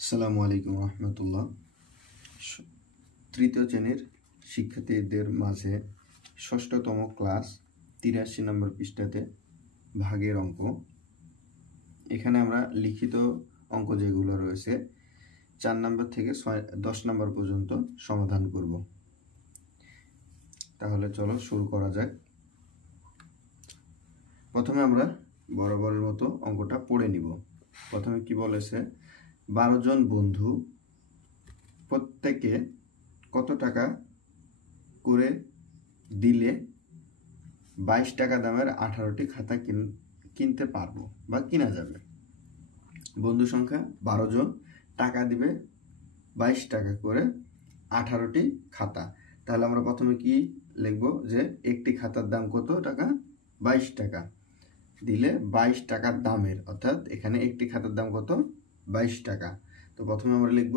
আসসালামু আলাইকুম রহমতুল্লাহ। তৃতীয় শ্রেণীর শিক্ষার্থীদের মাঝে ষষ্ঠতম ক্লাস 83 নম্বর পৃষ্ঠাতে ভাগের অঙ্ক। এখানে আমরা লিখিত অঙ্ক যেগুলো রয়েছে 4 নম্বর থেকে 10 নম্বর পর্যন্ত সমাধান করব। তাহলে চলো শুরু করা যাক। প্রথমে আমরা বরাবরের মতো অঙ্কটা পড়ে নিব। প্রথমে কি বলেছে, 12 জন বন্ধু প্রত্যেকে কত টাকা করে দিলে 22 টাকা দামের 18টি খাতা কিনতে পারবো বা কিনা যাবে। বন্ধু সংখ্যা 12 জন, টাকা দিবে 22 টাকা করে 18টি খাতা। তাহলে আমরা প্রথমে কি লিখব, যে একটি খাতার দাম কত টাকা, 22 টাকা দিলে 22 টাকার দামের, অর্থাৎ এখানে একটি খাতার দাম কত, 22 টাকা। তো প্রথমে আমরা লিখব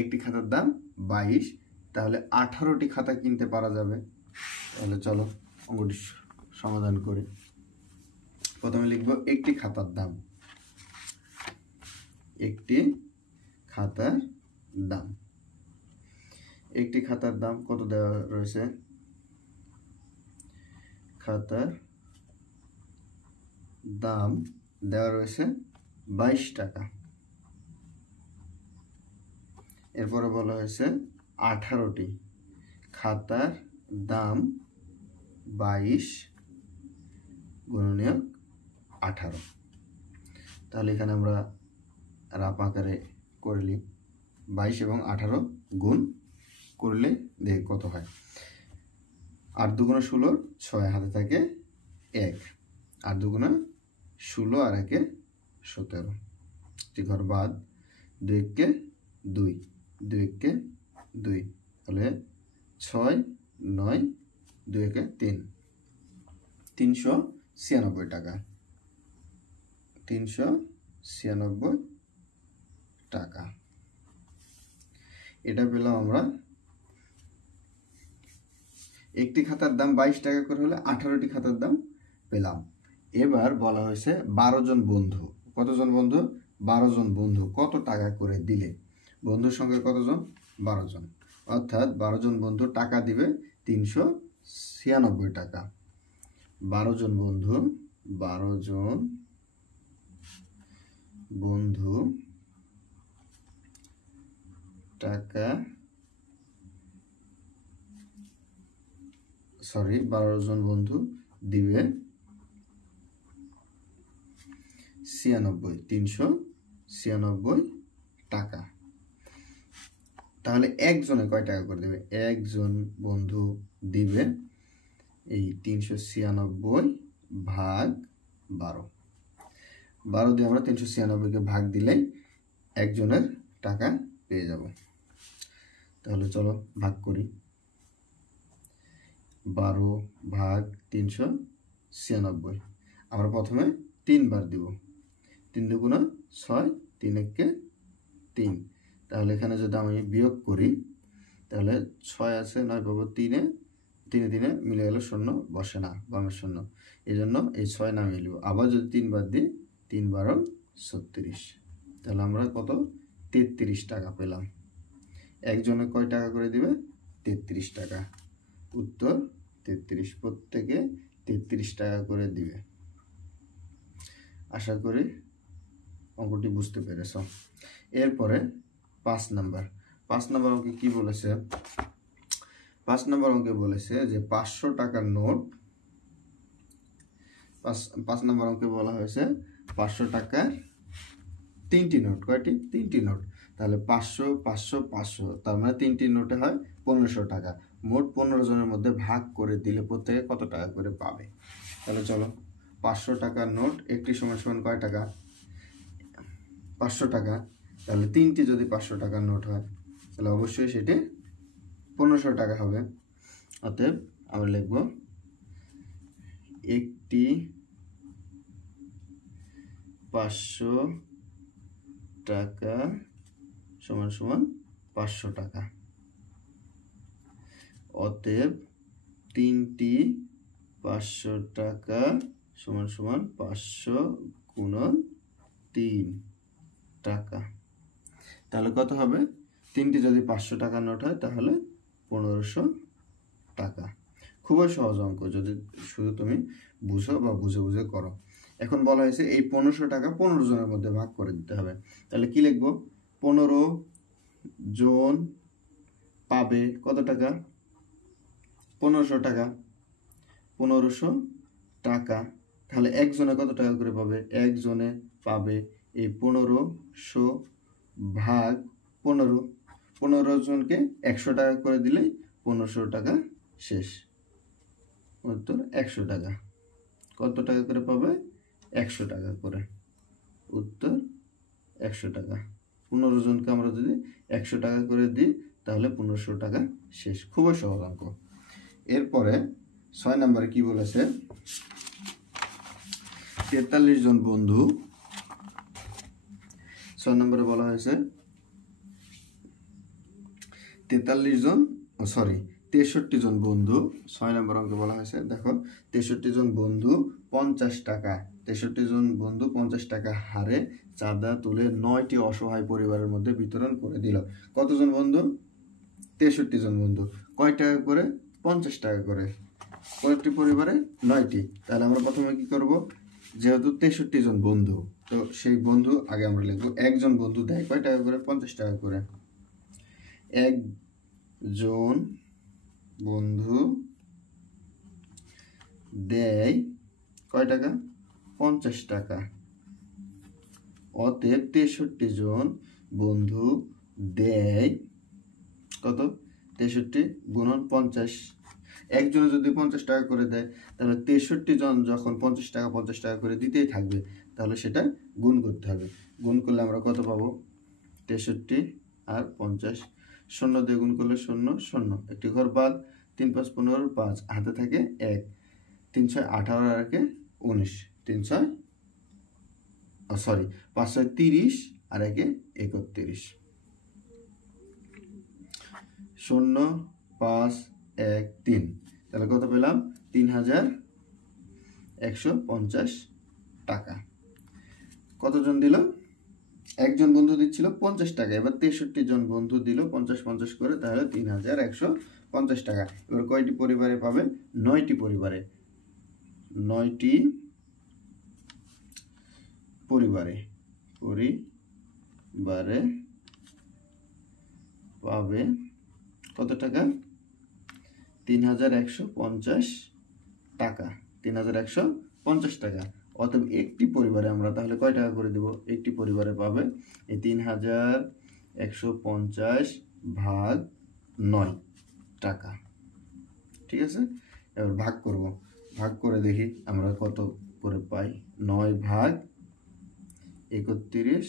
একটি খাতার দাম 22, তাহলে 18টি খাতা কিনতে পারা যাবে। তাহলে চলো অঙ্কটি সমাধান করি। প্রথমে লিখব একটি খাতার দাম, একটি খাতার দাম। একটি খাতার দাম কত দেওয়া রয়েছে, খাতার দাম দেওয়া রয়েছে 22 টাকা। এরপরে বলা হয়েছে 18টি খাতার দাম 22 গুণনীয়ক 18। তাহলে এখানে আমরা রাপ আকারে করলি 22 এবং 18 গুণ করলে দেখ কত হয়। 8 দুগুণে 16, 6 হাতে থাকে 1, 8 দুগুণে 16 আর 1 17, ঘর বাদ, 2 কে 2, 2 কে 2, তাহলে 6 9 2 কে 3, 396 টাকা, 396 টাকা। এটা পেলাম আমরা। একটি খাতার দাম 22 টাকা করে হলে 18টি খাতার দাম পেলাম। এবার বলা হয়েছে 12 জন বন্ধু, কতজন বন্ধু, 12 জন বন্ধু কত টাকা করে দিলে, বন্ধুর সংখ্যা কতজন, 12 জন, অর্থাৎ 12 জন বন্ধু টাকা দিবে 396 টাকা। 12 জন বন্ধু, 12 জন বন্ধু টাকা 12 জন বন্ধু দিবে 396 টাকা। তাহলে একজনে কয় টাকা করে দেবে, একজন বন্ধু দিবে এই 396 ভাগ 12, 12 দিয়ে আমরা 396কে ভাগ দিলেই একজনের টাকা পেয়ে যাব। তাহলে চলো ভাগ করি। 12 ভাগ 396, আমরা প্রথমে 3 বার দিব, 3 দুগুণে 6, 3 একে 3। তাহলে এখানে যদি আমি বিয়োগ করি তাহলে 6 আছে 9 পাবো 3-এ, 3 মিলে গেল, শূন্য বসে না, বামের শূন্য, এই জন্য এই 6 নামিয়ে নিব। আবার যদি 3 বার দিই, 3 12 36, তাহলে আমরা কত, 33 টাকা পেলাম। একজনে কয় টাকা করে দিবে, 33 টাকা। উত্তর 33, প্রত্যেকে 33 টাকা করে দিবে। আশা করি অঙ্কটি বুঝতে পেরেছ। এরপরে 5 নাম্বার অঙ্কে কি বলেছে, 5 নাম্বার অঙ্কে বলেছে যে 500 টাকার নোট, 5 নাম্বার অঙ্কে বলা হয়েছে 500 টাকার 3টি নোট, কয়টি, 3টি নোট। তাহলে 500 500 500, তার মানে 3টি নোটে হয় 1500 টাকা। মোট 15 জনের মধ্যে ভাগ করে দিলে প্রত্যেকে কত টাকা করে পাবে। তাহলে চলো, 500 টাকার নোট একটি সমান সমান কয় টাকা, 500 টাকা। তাহলে 3টি যদি 500 টাকার নোট হয় তাহলে অবশ্যই সেটি 1500 টাকা হবে। অতএব আমরা লিখব একটি 500 টাকা সমান সমান 500 টাকা। অতএব 3টি 500 টাকা সমান সমান 500 গুণন 3 টাকা। তাহলে কত হবে? 3টি যদি 500 টাকার নোট হয় তাহলে 1500 টাকা। খুবই সহজ অঙ্ক, যদি শুধু তুমি বুঝো বা বুঝে বুঝে করো। এখন বলা হয়েছে এই 1500 টাকা 15 জনের মধ্যে ভাগ করে দিতে হবে। তাহলে কি লিখবো? 15 জন পাবে কত টাকা? 1500 টাকা। 1500 টাকা। তাহলে একজনে কত টাকা করে পাবে? একজনে পাবে এই 1500 ভাগ 15। 15 জনকে 100 টাকা করে দিলেই 1500 টাকা শেষ। উত্তর 100 টাকা। কত টাকা করে পাবে? 100 টাকা করে। উত্তর 100 টাকা। 15 জনকে আমরা যদি 100 টাকা করে দিই তাহলে 1500 টাকা শেষ। খুবই সহজ অঙ্ক। এরপরে 6 নম্বরে কি বলেছে? 43 জন বন্ধু। 6 নম্বরে বলা হয়েছে 63 জন বন্ধু। 6 নম্বর অঙ্কে বলা হয়েছে, দেখো 63 জন বন্ধু 50 টাকা 63 জন বন্ধু 50 টাকা হারে চাঁদা তুলে 9টি অসহায় পরিবারের মধ্যে বিতরণ করে দিল। কতজন বন্ধু? 63 জন বন্ধু। কয় টাকা করে? 50 টাকা করে। কয়টি পরিবারে? 9টি। তাহলে আমরা প্রথমে কি করব? যেহেতু 63 জন বন্ধু, তো সেই বন্ধু আগে আমরা লিখবো। একজন বন্ধু দেয় কয় টাকা করে? 50 টাকা করে। একজন বন্ধু দেয় কয় টাকা? 50 টাকা। অতএব 63 জন বন্ধু দেয় কত? 63 গুণন 50। একজনে যদি 50 টাকা করে দেয় তাহলে 63 জন যখন 50 টাকা করে দিতেই থাকবে, তাহলে সেটা গুণ করতে হবে। গুণ করলে আমরা কত পাবো? 63 আর 50। 0 দিয়ে গুণ করলে 0 0, একটি ঘর বাদ। 3 5 15, 5 হাতে থাকে 1। 3 6 18 আর 1 19। 5 6 30 আর 1 31। 0 5 1 3। তাহলে কত পেলাম? 3150 টাকা। কতজন দিল? একজন বন্ধু দিচ্ছিল 50 টাকা। এবার 63 জন বন্ধু দিল 50 50 করে, তাহলে 3150 টাকা। এবার কয়টি পরিবারে পাবে? 9টি পরিবারে। 9টি পরিবারে পাবে কত টাকা? 3150 টাকা। 3150 টাকা। অতএব একটি পরিবারে আমরা তাহলে কয় টাকা করে দেব? একটি পরিবারে পাবে এই 3150 ভাগ 9 টাকা। ঠিক আছে? এবার ভাগ করব। ভাগ করে দেখি আমরা কত করে পাই। 9 ভাগ 31,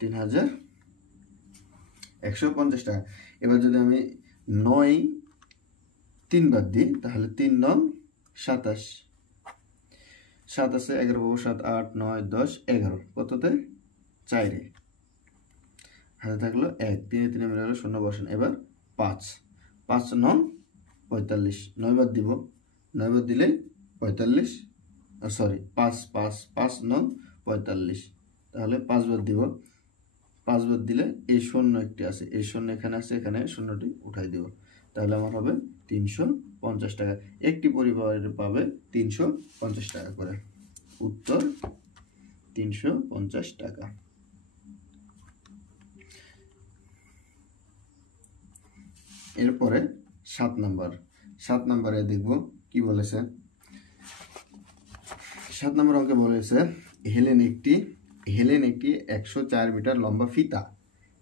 3150 টাকা। এবার যদি আমি 9 3 বার দিই তাহলে 3 9 27। 7 আছে 11 পাবো, 7 8 9 10 11। কততে? 4 হাতে থাকলো 1। 3 3 মিলে গেল 0 বসান। এবার 5 5 9 45। 9 বার দিব। 9 বার দিলে 45, 5 5 5 9 45। তাহলে 5 বার দিব। 5 বার দিলে এই 0 একটি আছে, এই 0 এখানে আছে, এখানে 0টি উঠাই দিব। তাহলে আমার হবে 350 টাকা। একটি পরিবারে পাবে 350 টাকা করে। উত্তর 350 টাকা। এরপরে 7 নম্বরে দেখব কি বলেছে। 7 নম্বর অঙ্কে বলেছে হেলেন একটি 104 মিটার লম্বা ফিতা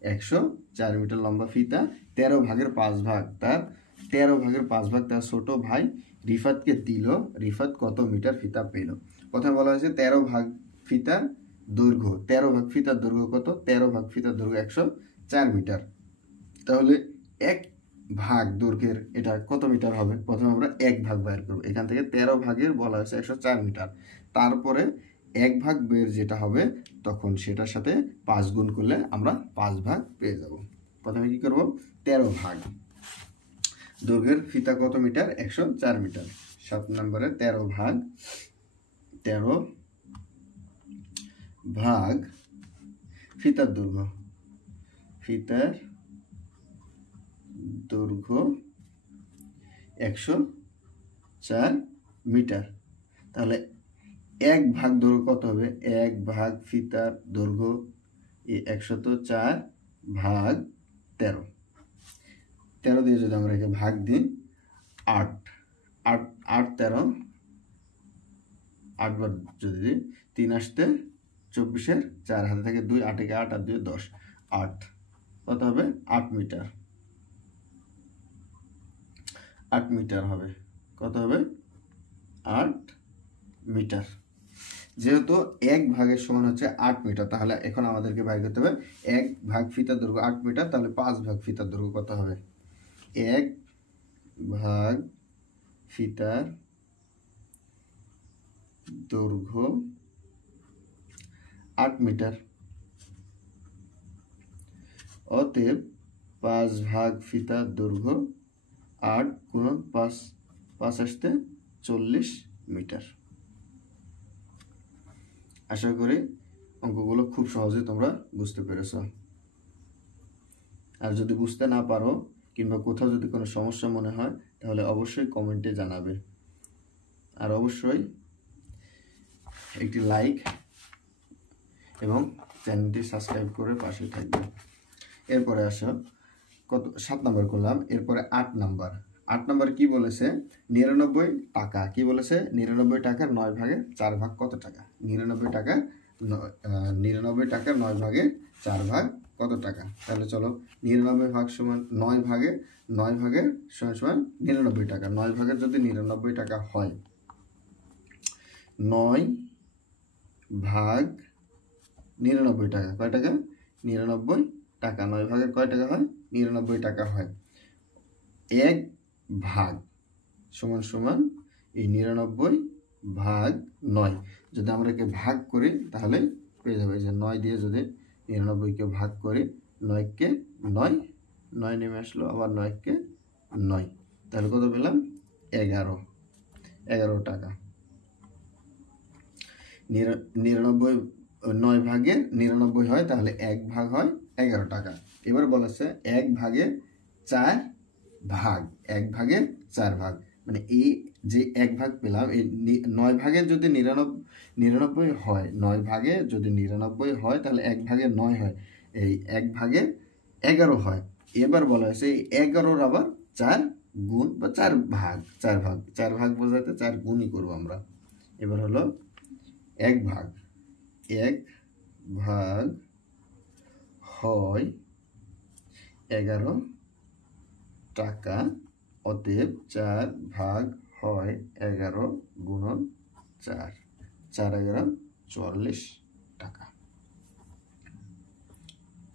104 মিটার লম্বা ফিতা 13 ভাগের 5 ভাগ তার 13 ভাগের 5 ভাগ তার ছোট ভাই রিফাতকে দিল। রিফাত কত মিটার ফিতা পেল? প্রথমে বলা হয়েছে 13 ভাগ ফিতার দৈর্ঘ্য। 13 ভাগ ফিতার দৈর্ঘ্য কত? 13 ভাগ ফিতার দৈর্ঘ্য 104 মিটার। তাহলে 1 ভাগ দৈর্ঘ্যের এটা কত মিটার হবে? প্রথমে আমরা 1 ভাগ বের করব। এখান থেকে 13 ভাগের বলা হয়েছে 104 মিটার। তারপরে 1 ভাগ বের যেটা হবে তখন সেটার সাথে 5 গুণ করলে আমরা 5 ভাগ পেয়ে যাব। প্রথমে কি করব? 13 ভাগ দৈর্ঘ্যের ফিতা কত মিটার? 104 মিটার। 7 নম্বরে 13 ভাগ ফিতার দৈর্ঘ্য ফিতার দৈর্ঘ্য 104 মিটার। তাহলে 1 ভাগ দৈর্ঘ্য কত হবে? 1 ভাগ ফিতার দৈর্ঘ্য 104 ভাগ 13। 13 দিয়ে যদি আমরা একে ভাগ দিই 8 8 8 13 8 বার যদি দিই 3 আসতে 24-এর 4 হাতে থেকে 2 8 একে 8 আর 2 10 8 কত হবে? 8 মিটার। 8 মিটার হবে। কত হবে? 8 মিটার। যেহেতু 1 ভাগের সমান হচ্ছে 8 মিটার, তাহলে এখন আমাদেরকে বাইর করতে হবে 1 ভাগ ফিতার দৈর্ঘ্য 8 মিটার, তাহলে 5 ভাগ ফিতার দৈর্ঘ্য কত হবে? 1 ভাগ ফিতার দৈর্ঘ্য 8 মিটার। অতএব 5 ভাগ ফিতার দৈর্ঘ্য 8 গুণন 5 5 আসতে 40 মিটার। আশা করি অঙ্কগুলো খুব সহজে তোমরা বুঝতে পেরেছো। আর যদি বুঝতে না পারো কিংবা কোথাও যদি কোনো সমস্যা মনে হয় তাহলে অবশ্যই কমেন্টে জানাবে। আর অবশ্যই একটি লাইক এবং চ্যানেলটি সাবস্ক্রাইব করে পাশে থাকবে। এরপরে আসো কত 7 নাম্বার করলাম। এরপরে 8 নাম্বার। 8 নাম্বার কি বলেছে? 99 টাকা। কি বলেছে? 99 টাকার 9 ভাগে 4 ভাগ কত টাকা? 99 টাকার 9 ভাগে 4 ভাগ কত টাকা? তাহলে চলো 99 ভাগ সমান 9 ভাগের সমান 99 টাকা। 9 ভাগের যদি 99 টাকা হয়, 9 ভাগ 99 টাকা কয় টাকা? 99 টাকা। 9 ভাগের কয় টাকা হয়? 99 টাকা হয়। 1 ভাগ সমান এই 99 ভাগ 9। যদি আমরা একে ভাগ করি তাহলে পেয়ে যাবে যে 9 দিয়ে যদি 99-কে ভাগ করি, 9-কে 9 9 নেমে আসলো, আবার 9-কে 9, তাহলে কত পেলাম? 11 টাকা। 99 9 ভাগে 99 হয়, তাহলে 1 ভাগ হয় 11 টাকা। এবার বলেছে 1 ভাগে 4 ভাগ, 1 ভাগে 4 ভাগ, মানে এই যে 1 ভাগ পেলাম, এই 9 ভাগে যদি 99 হয়, 9 ভাগে যদি 99 হয় তাহলে 1 ভাগে 9 হয়, এই 1 ভাগে 11 হয়। এবার বলা হয়েছে এই 11-র আবার 4 গুণ বা 4 ভাগ বোঝাতে 4 গুণই করবো আমরা। এবার হলো 1 ভাগ হয় 11 টাকা। অতএব 4 ভাগ হয় 11 গুণন 4, 4 11 44 টাকা।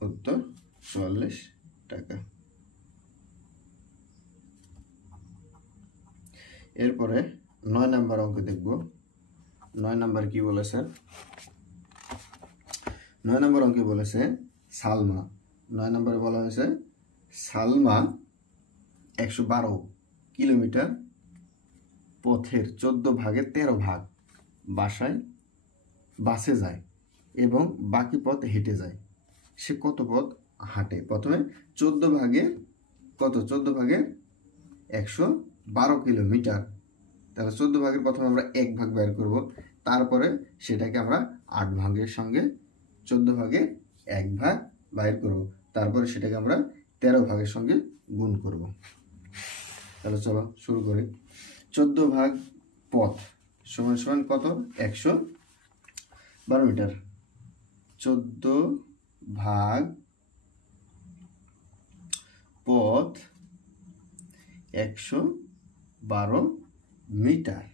উত্তর 44 টাকা। এরপরে 9 নাম্বার অঙ্ক দেখব। 9 নাম্বার কি বলেছে? 9 নম্বর অঙ্কে বলেছে সালমা। 9 নম্বরে বলা হয়েছে সালমা 112 কিলোমিটার পথের 14 ভাগের 13 ভাগ বাসে যায় এবং বাকি পথ হেঁটে যায়। সে কত পথ হাঁটে? প্রথমে 14 ভাগের কত? 14 ভাগের 112 কিলোমিটার। তাহলে 14 ভাগের প্রথমে আমরা 1 ভাগ বের করব, তারপরে সেটাকে আমরা 8 ভাগের সঙ্গে 14 ভাগে 1 ভাগ বাইর করব, তারপরে সেটাকে আমরা 13 ভাগের সঙ্গে গুণ করব। তাহলে চলো শুরু করি। 14 ভাগ পথ সমান কত? 112 মিটার। 14 ভাগ পথ 112 মিটার,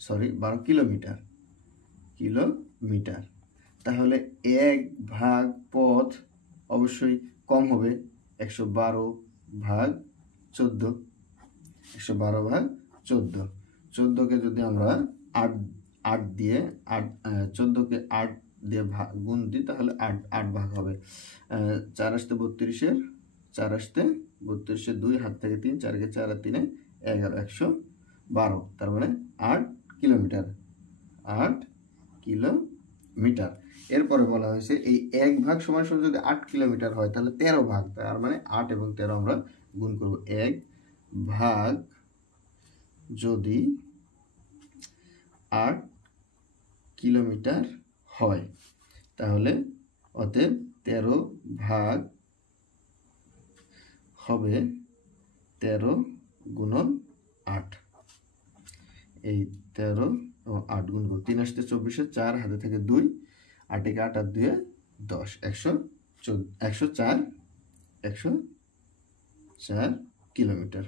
12 কিলোমিটার। তাহলে 1 ভাগ পথ অবশ্যই কম হবে, 112 ভাগ 14, 112 ভাগ 14। 14-কে যদি আমরা 8 দিয়ে 14-কে 8 দিয়ে গুণ দিই তাহলে 8 ভাগ হবে। 4 আসতে 32-এর 4 আসতে 32-এর 2 হাত থেকে 3, 4-কে 4 আর 3-এ 11, 112, তার মানে 8 কিলোমিটার। 8 কিলোমিটার। মিটার। এরপরে বলা হয়েছে এই 1 ভাগ সমান সমান যদি 8 কিলোমিটার হয় তাহলে 13 ভাগ, তার মানে 8 এবং 13 আমরা গুণ করব। 1 ভাগ যদি 8 কিলোমিটার হয় তাহলে অতএব 13 ভাগ হবে 13 গুণন 8। এই 13 এবং 8 গুণ করব, 3 আসতে 24, 4 হাতে থেকে 2, 8 একে 8 আর 2 10, 104 কিলোমিটার।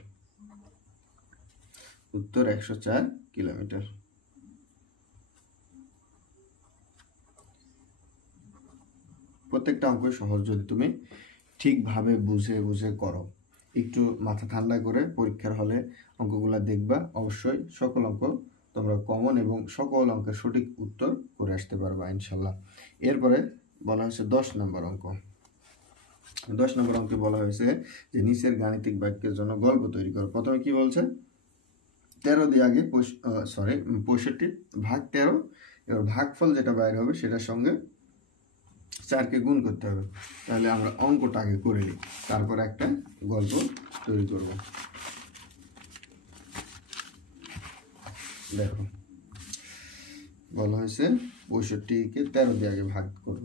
উত্তর 104 কিলোমিটার। প্রত্যেকটা অঙ্ক সহজ যদি তুমি ঠিকভাবে বুঝে বুঝে করো, একটু মাথা ঠান্ডা করে পরীক্ষার হলে অঙ্কগুলো দেখবা, অবশ্যই সকল অঙ্ক তোমরা কমন এবং সকল অঙ্কের সঠিক উত্তর করে আসতে পারবা ইনশাল্লাহ। এরপরে বলা হয়েছে 10 নম্বর অঙ্ক। 10 নম্বর অঙ্কে বলা হয়েছে যে নিচের গাণিতিক বাক্যের জন্য গল্প তৈরি করো। প্রথমে কি বলছে, 13 দিয়ে আগে 65 ভাগ 13, এবার ভাগফল যেটা বাইর হবে সেটার সঙ্গে 4কে গুণ করতে হবে। তাহলে আমরা অঙ্কটা আগে করে নিই, তারপর একটা গল্প তৈরি করব। দেখো বলা হয়েছে 65কে 13 দিয়ে আগে ভাগ করব।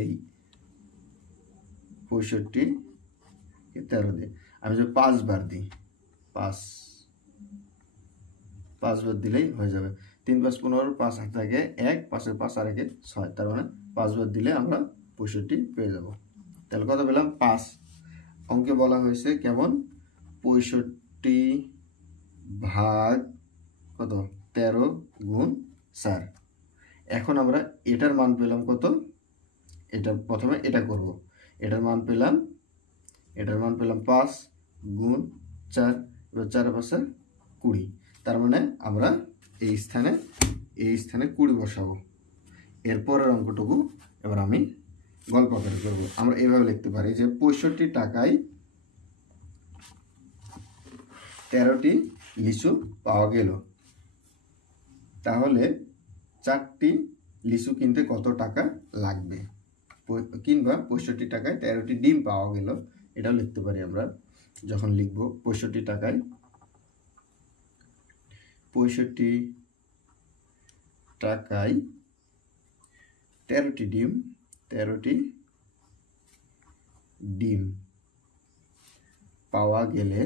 এই 65কে 13 দিয়ে আমি যে 5 বার দিই, 5 বার দিলেই হয়ে যাবে। 3 5 15, 5 হাতে থাকে 1, 5 এর 5 আর 1 6, তার মানে 5 বার দিলে আমরা 65 পেয়ে যাব। তাহলে কত পেলাম? 5। অঙ্কে বলা হয়েছে কেমন, 65 ভাগ কত 13 গুণ 4। এখন আমরা এটার মান পেলাম কত, এটা প্রথমে এটা করব, এটার মান পেলাম 5 গুণ 4, এবার 4 5 20, তার মানে আমরা এই স্থানে 20 বসাবো। এরপরের অঙ্কটুকু এবার আমি গল্প আকারে করব। আমরা এভাবে লিখতে পারি যে 65 টাকায় 13টি লিচু পাওয়া গেল, তাহলে 4টি লিচু কিনতে কত টাকা লাগবে, কিংবা 65 টাকায় 13টি ডিম পাওয়া গেল, এটাও লিখতে পারি আমরা। যখন লিখব 65 টাকায় 13টি ডিম পাওয়া গেলে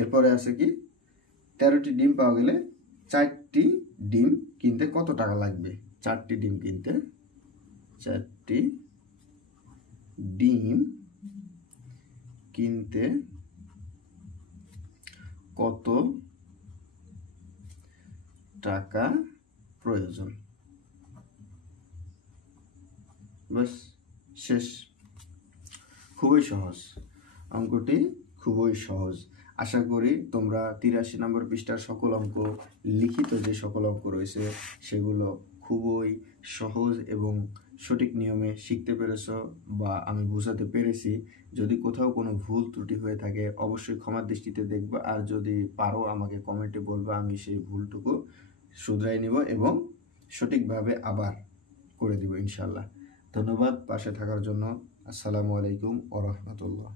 এরপরে আছে কি, 13টি ডিম পাওয়া গেলে 4টি ডিম কিনতে কত টাকা লাগবে। 4টি ডিম কিনতে কত টাকা প্রয়োজন, বাস শেষ। খুবই সহজ অঙ্কটি, খুবই সহজ। আশা করি তোমরা 83 নম্বর পৃষ্ঠার সকল অঙ্ক, লিখিত যে সকল অঙ্ক রয়েছে সেগুলো খুবই সহজ এবং সঠিক নিয়মে শিখতে পেরেছ বা আমি বোঝাতে পেরেছি। যদি কোথাও কোনো ভুল ত্রুটি হয়ে থাকে অবশ্যই ক্ষমার দৃষ্টিতে দেখবা, আর যদি পারো আমাকে কমেন্টে বলবা, আমি সেই ভুলটুকু শুধরাই নিব এবং সঠিকভাবে আবার করে দিব ইনশাল্লাহ। ধন্যবাদ পাশে থাকার জন্য। আসসালামু আলাইকুম ওয়া রাহমাতুল্লাহ।